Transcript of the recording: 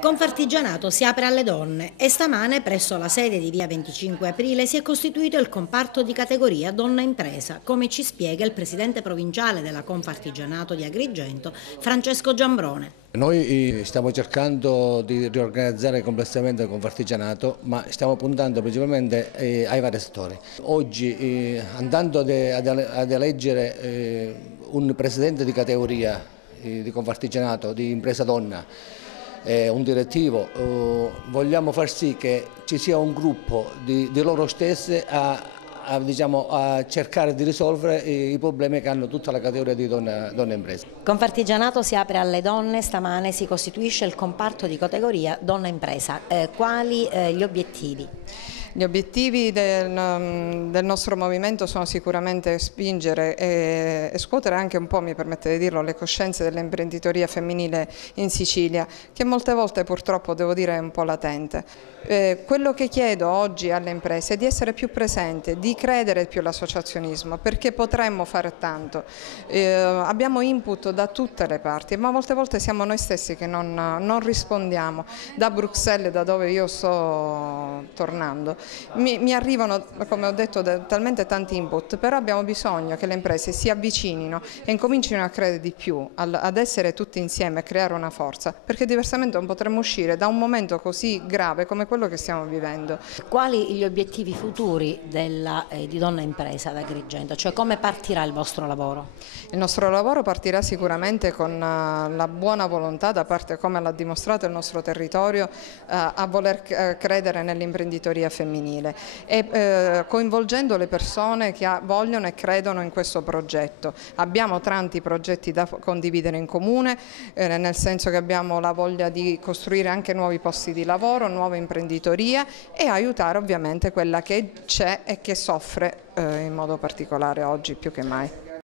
Confartigianato si apre alle donne e stamane presso la sede di via 25 Aprile si è costituito il comparto di categoria Donna Impresa, come ci spiega il presidente provinciale della Confartigianato di Agrigento, Francesco Giambrone. Noi stiamo cercando di riorganizzare complessivamente il Confartigianato, ma stiamo puntando principalmente ai vari settori. Oggi, andando ad eleggere un presidente di categoria di Confartigianato, di impresa donna, un direttivo, vogliamo far sì che ci sia un gruppo di loro stesse a cercare di risolvere i problemi che hanno tutta la categoria di donna impresa. Confartigianato si apre alle donne, stamane si costituisce il comparto di categoria Donna Impresa. Quali gli obiettivi? Gli obiettivi del nostro movimento sono sicuramente spingere e scuotere anche un po', mi permette di dirlo, le coscienze dell'imprenditoria femminile in Sicilia, che molte volte purtroppo, devo dire, è un po' latente. Quello che chiedo oggi alle imprese è di essere più presente, di credere più all'associazionismo, perché potremmo fare tanto. Abbiamo input da tutte le parti, ma molte volte siamo noi stessi che non rispondiamo. Da Bruxelles, da dove io sto tornando, mi arrivano, come ho detto, talmente tanti input, però abbiamo bisogno che le imprese si avvicinino e incomincino a credere di più, ad essere tutti insieme, a creare una forza, perché diversamente non potremmo uscire da un momento così grave come quello che stiamo vivendo. Quali gli obiettivi futuri di Donna Impresa ad Agrigento? Cioè come partirà il vostro lavoro? Il nostro lavoro partirà sicuramente con la buona volontà da parte, come l'ha dimostrato il nostro territorio, a voler credere nell'imprenditoria femminile e coinvolgendo le persone che vogliono e credono in questo progetto. Abbiamo tanti progetti da condividere in comune, nel senso che abbiamo la voglia di costruire anche nuovi posti di lavoro, nuova imprenditoria e aiutare ovviamente quella che c'è e che soffre in modo particolare oggi più che mai.